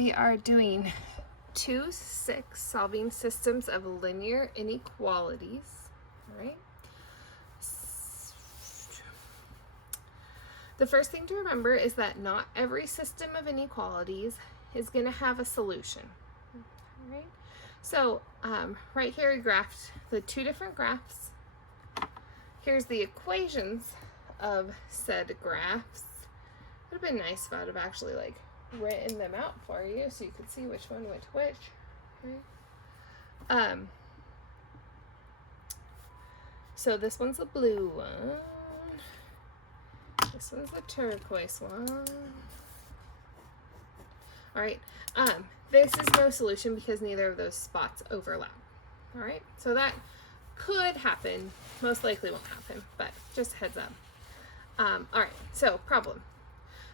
we are doing 2-6 solving systems of linear inequalities. All right. The first thing to remember is that not every system of inequalities is going to have a solution. All right. So right here we graphed the two different graphs. Here's the equations of said graphs. It would have been nice if I would have actually like written them out for you so you could see which one went to which. Right? So this one's the blue one. This one's the turquoise one. All right. This is no solution because neither of those spots overlap. All right. So that could happen. Most likely won't happen, but just heads up. All right. So problem.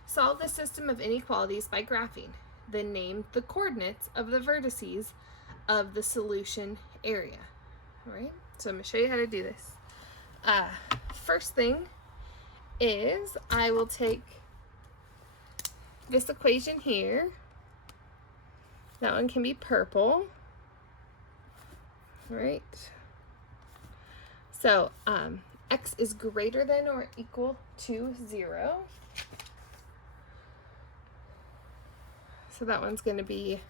Solve the system of inequalities by graphing. Then name the coordinates of the vertices of the solution area. All right. So I'm going to show you how to do this. First thing is I will take this equation here. That one can be purple. All right. So x is greater than or equal to 0. So that one's going to be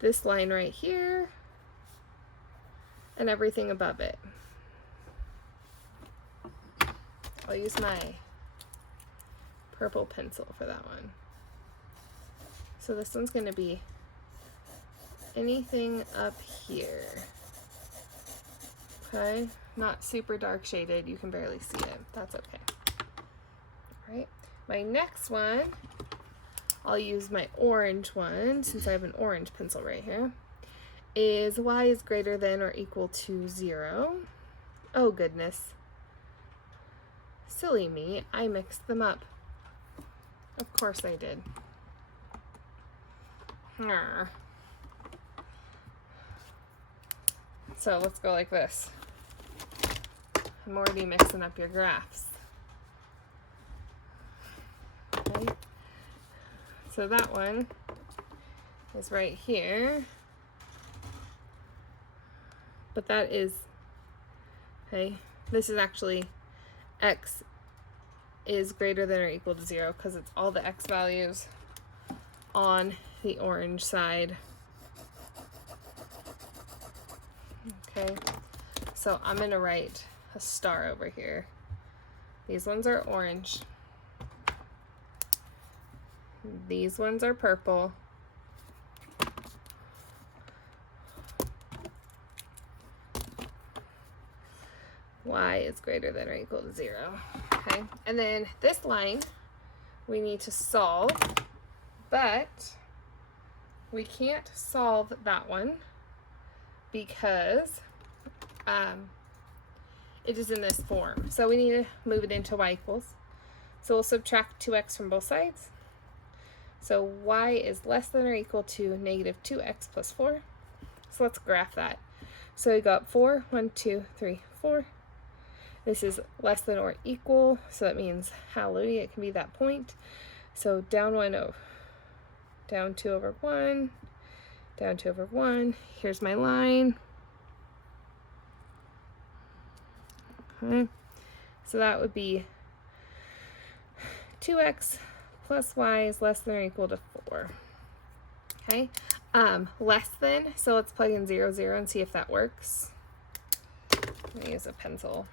this line right here and everything above it. I'll use my purple pencil for that one. So this one's going to be anything up here. Okay, not super dark shaded. You can barely see it. That's okay. All right, my next one, I'll use my orange one since I have an orange pencil right here, is y is greater than or equal to 0. Oh goodness. Silly me, I mixed them up. Of course I did. So let's go like this. I'm already mixing up your graphs. Okay. So that one is right here. But that is, okay, this is actually x is greater than or equal to 0 because it's all the x values on the orange side. Okay, so I'm going to write a star over here. These ones are orange. These ones are purple. Y is greater than or equal to 0. Okay, and then this line we need to solve, but we can't solve that one because it is in this form. So we need to move it into y equals. So we'll subtract 2x from both sides. So y is less than or equal to negative 2x plus 4. So let's graph that. So we got 4, 1, 2, 3, 4. This is less than or equal, so that means hallelujah, it can be that point. So down 1 over, down 2 over 1, down 2 over 1. Here's my line. Okay, so that would be 2x plus y is less than or equal to 4. Okay, less than, so let's plug in 0, 0 and see if that works. I'm gonna use a pencil.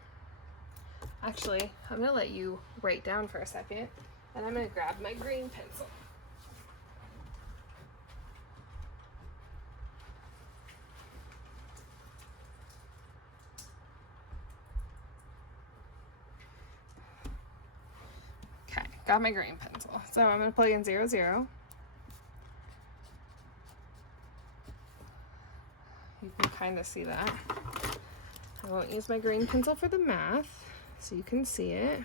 Actually, I'm gonna let you write down for a second, and I'm gonna grab my green pencil. Okay, got my green pencil. So I'm gonna plug in 0, 0. You can kind of see that. I won't use my green pencil for the math, so you can see it,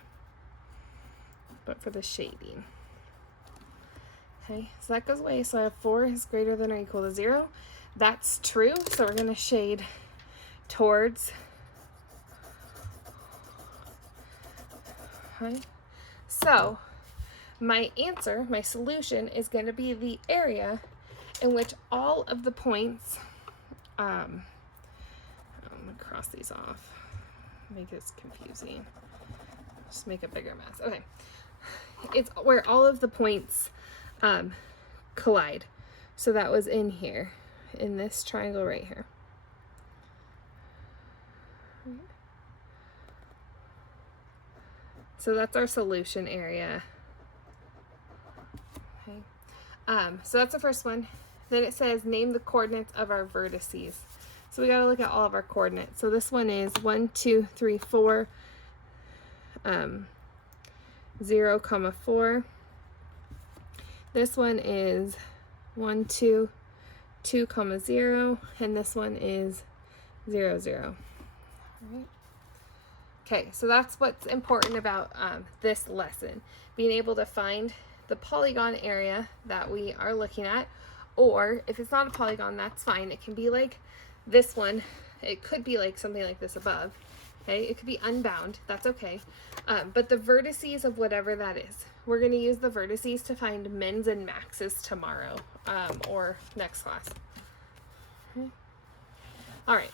but for the shading. Okay, so that goes away. So I have 4 is greater than or equal to 0. That's true, so we're going to shade towards. Okay, so my answer, my solution, is going to be the area in which all of the points, I'm going to cross these off, make this confusing, just make a bigger mess. Okay, it's where all of the points collide. So that was in here, in this triangle right here. So that's our solution area. Okay. So that's the first one. Then it says name the coordinates of our vertices. So we got to look at all of our coordinates. So this one is 1, 2, 3, 4, 0, 4. This one is 1, 2, 2, 0, and this one is 0, 0. All right. Okay, so that's what's important about this lesson, being able to find the polygon area that we are looking at, or if it's not a polygon, that's fine. It can be like this one. It could be like something like this above. Okay, it could be unbound. That's okay. But the vertices of whatever that is, we're going to use the vertices to find mins and maxes tomorrow or next class. Okay. All right.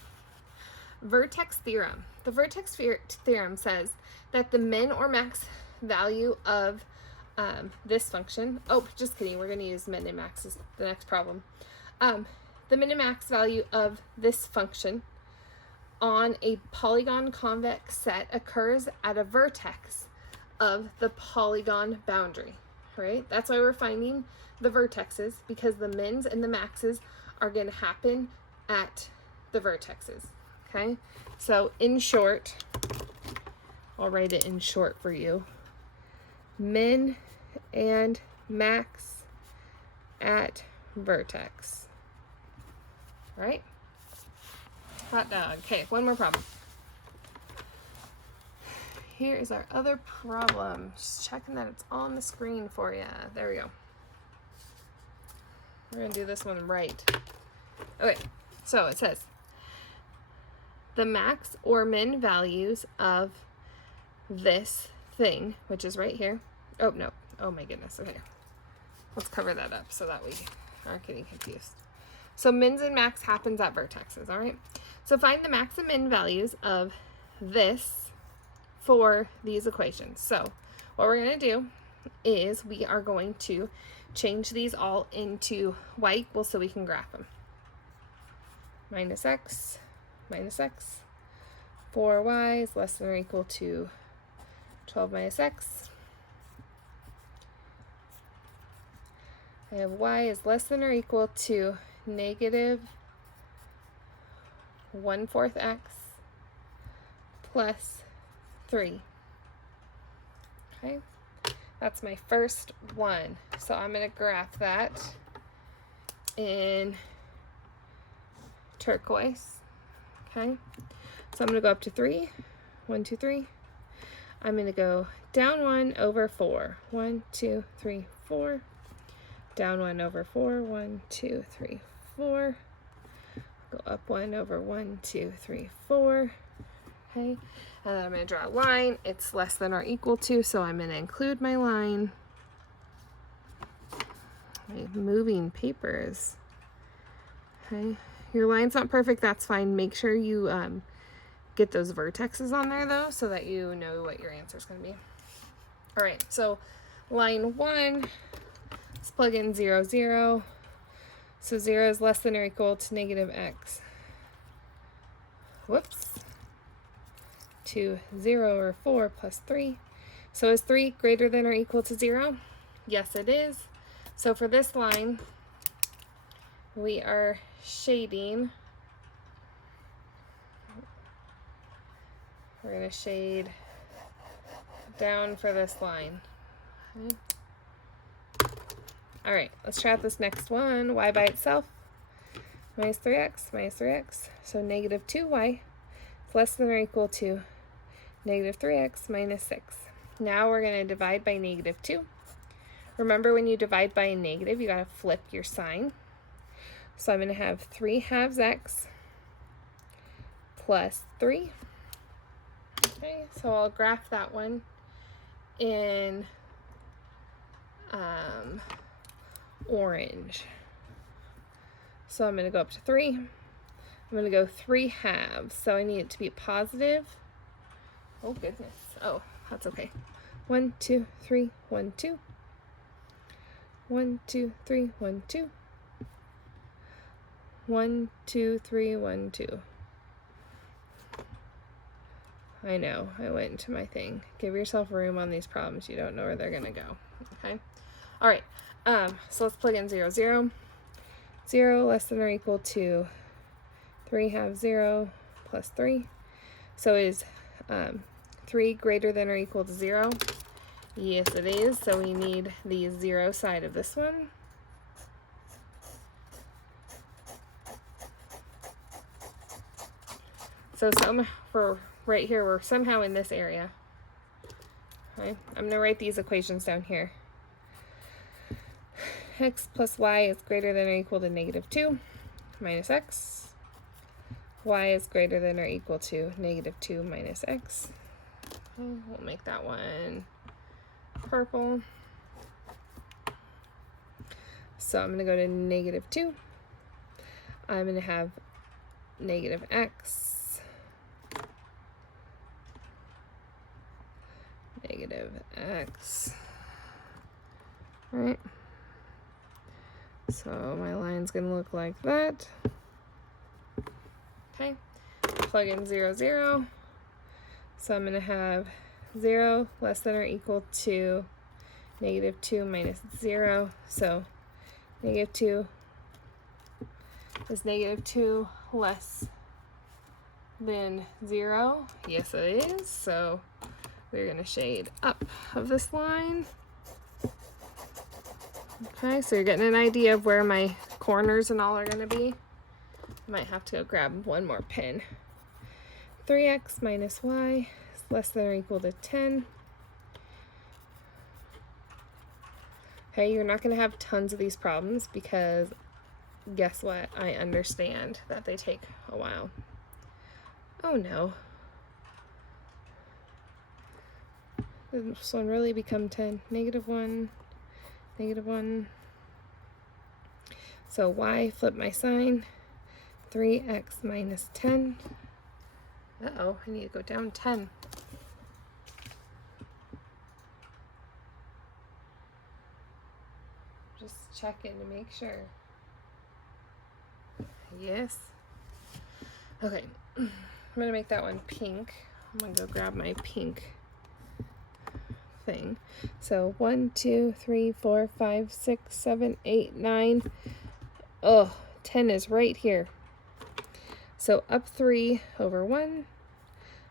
Vertex theorem. The vertex theorem says that the min or max value of this function, oh, just kidding, we're going to use min and max as the next problem. The min and max value of this function on a polygon convex set occurs at a vertex of the polygon boundary, right? That's why we're finding the vertexes, because the mins and the maxes are going to happen at the vertexes. Okay, so in short, I'll write it in short for you. Min and max at vertex. Right? Hot dog. Okay, one more problem. Here is our other problem. Just checking that it's on the screen for you. There we go. We're going to do this one right. Okay, so it says, the max or min values of this thing, which is right here. Oh, no. Oh, my goodness. Okay. Let's cover that up so that we aren't getting confused. So mins and max happens at vertexes, all right? So find the max and min values of this for these equations. So what we're going to do is we are going to change these all into y equals so we can graph them. Minus x. 4y is less than or equal to 12 minus x. I have y is less than or equal to negative 1/4 x plus 3. Okay, that's my first one. So I'm going to graph that in turquoise. Okay, so I'm going to go up to 3. 1, 2, 3. I'm going to go down 1 over 4. 1, 2, 3, 4. Down 1 over 4. 1, 2, 3, 4. Go up 1 over 1, 2, 3, 4. Okay, and then I'm going to draw a line. It's less than or equal to, so I'm going to include my line. My moving papers. Okay. Your line's not perfect, that's fine. Make sure you get those vertexes on there though, so that you know what your answer is going to be. All right, so line 1, let's plug in 0, 0. So 0 is less than or equal to negative x. Whoops. To 0 or 4 plus 3. So is 3 greater than or equal to 0? Yes, it is. So for this line, we are shading. We're going to shade down for this line. Okay. All right, let's try out this next one. Y by itself, minus 3x. So negative 2y is less than or equal to negative 3x minus 6. Now we're going to divide by negative 2. Remember, when you divide by a negative, you got to flip your sign. So I'm going to have 3 halves x plus 3. Okay, so I'll graph that one in orange. So I'm going to go up to 3. I'm going to go 3/2. So I need it to be positive. Oh, goodness. Oh, that's okay. 1, 2, 3, 1, 2. 1, 2, 3, 1, 2. 1, 2, 3, 1, 2. I know, I went into my thing. Give yourself room on these problems. You don't know where they're going to go. Okay? All right. So let's plug in 0, 0. 0 less than or equal to 3/2 0 plus 3. So is 3 greater than or equal to 0? Yes, it is. So we need the 0 side of this one. So for right here, we're somehow in this area. Okay, I'm going to write these equations down here. X plus y is greater than or equal to -2 minus x. Y is greater than or equal to -2 minus x. We'll make that one purple. So I'm going to go to -2. I'm going to have -x. -x. All right. So my line's going to look like that. Okay. Plug in 0, 0. So I'm going to have 0 less than or equal to -2 minus 0. So -2 is -2 less than 0. Yes, it is. So we're going to shade up of this line. Okay, so you're getting an idea of where my corners and all are going to be. I might have to go grab one more pin. 3x minus y is less than or equal to 10. Okay, you're not going to have tons of these problems because guess what? I understand that they take a while. Oh no. Did this one really become 10? -1, -1. So y, flip my sign. 3x minus 10. Uh-oh, I need to go down 10. Just checking to make sure. Yes. Okay, I'm gonna make that one pink. I'm gonna go grab my pink thing. So 1, 2, 3, 4, 5, 6, 7, 8, 9. Oh, 10 is right here. So up 3 over 1,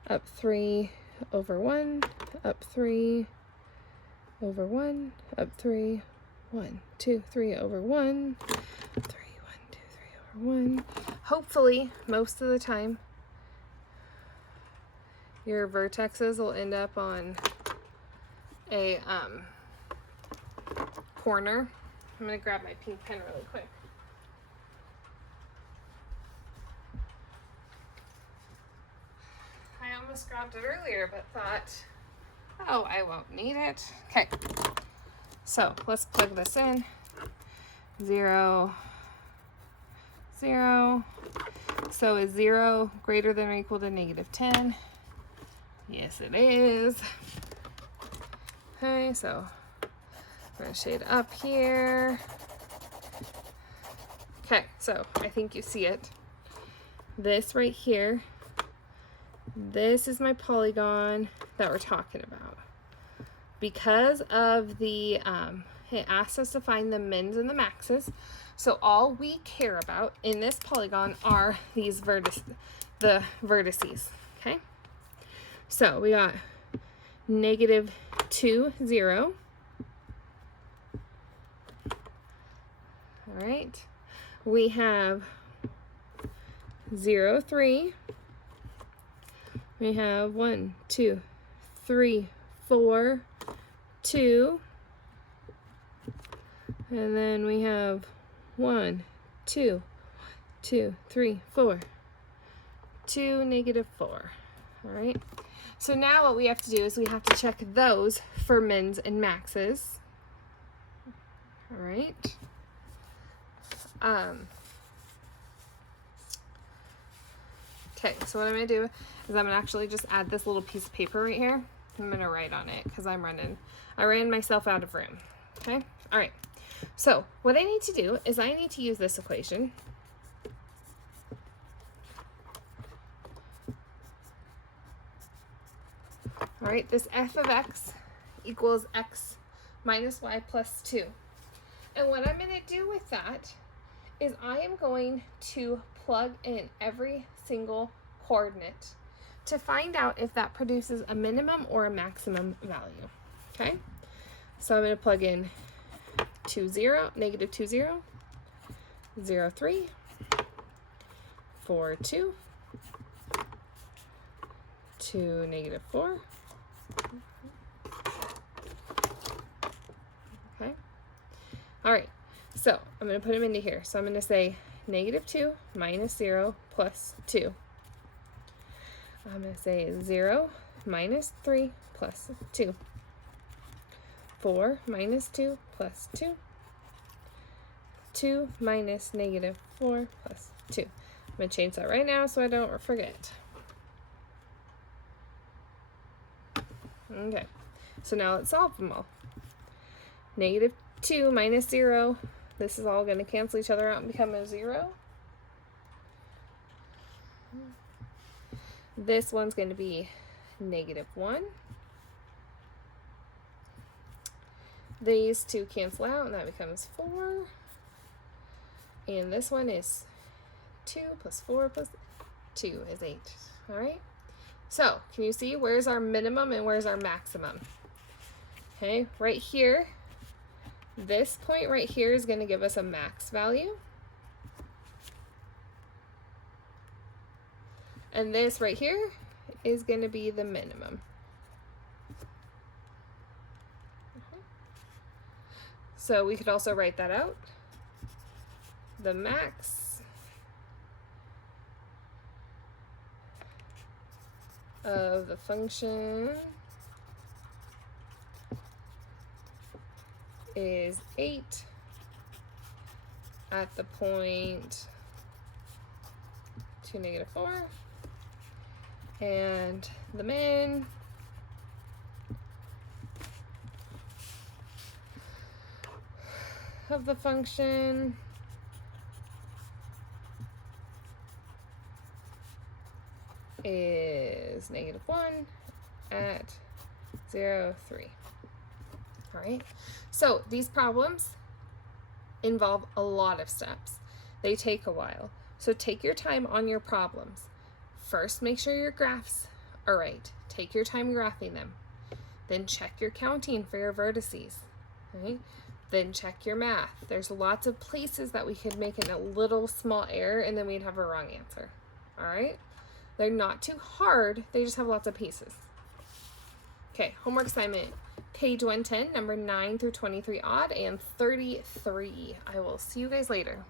up 3 over 1, up 3 over 1, up 3, 1, 2, 3 over 1, 3, 1, 2, 3 over 1. Hopefully, most of the time, your vertexes will end up on a corner. I'm going to grab my pink pen really quick. I almost grabbed it earlier, but thought, oh, I won't need it. Okay, so let's plug this in. 0, 0. So is 0 greater than or equal to -10? Yes, it is. Okay, so I'm going to shade up here. Okay, so I think you see it. This right here, this is my polygon that we're talking about. Because of the, it asks us to find the mins and the maxes. So all we care about in this polygon are these the vertices, okay? So we got -2, 0. All right. We have 0, 3. We have 1, 2, 3, 4, 2. And then we have 1, 2, 2, 3, 4, 2, -4. All right. So now what we have to do is we have to check those for mins and maxes. All right. Okay, so what I'm going to do is I'm going to actually just add this little piece of paper right here. I'm going to write on it because I ran myself out of room. Okay, all right. So what I need to do is I need to use this equation. All right, this f of x equals x minus y plus 2. And what I'm going to do with that is I am going to plug in every single coordinate to find out if that produces a minimum or a maximum value. Okay, so I'm going to plug in 2, 0, negative 2, 0, 0, 3, 4, 2, 2, negative 4. Okay, all right, so I'm going to put them into here. So I'm going to say negative 2 minus 0 plus 2. I'm going to say 0 minus 3 plus 2. 4 minus 2 plus 2. 2 minus negative 4 plus 2. I'm going to change that right now so I don't forget. Okay, so now let's solve them all. Negative 2 minus 0. This is all going to cancel each other out and become a 0. This one's going to be negative 1. These two cancel out and that becomes 4. And this one is 2 plus 4 plus 2 is 8. All right. So can you see where's our minimum and where's our maximum? Okay, right here, this point right here is going to give us a max value. And this right here is going to be the minimum. So we could also write that out. The max of the function is 8 at the point 2, negative 4. And the min of the function is negative 1 at 0, 3. All right, so these problems involve a lot of steps. They take a while. So take your time on your problems. First, make sure your graphs are right. Take your time graphing them. Then check your counting for your vertices. Right? Then check your math. There's lots of places that we could make a little small error and then we'd have a wrong answer. All right? They're not too hard. They just have lots of pieces. Okay, homework assignment. Page 110, number 9 through 23 odd, and 33. I will see you guys later.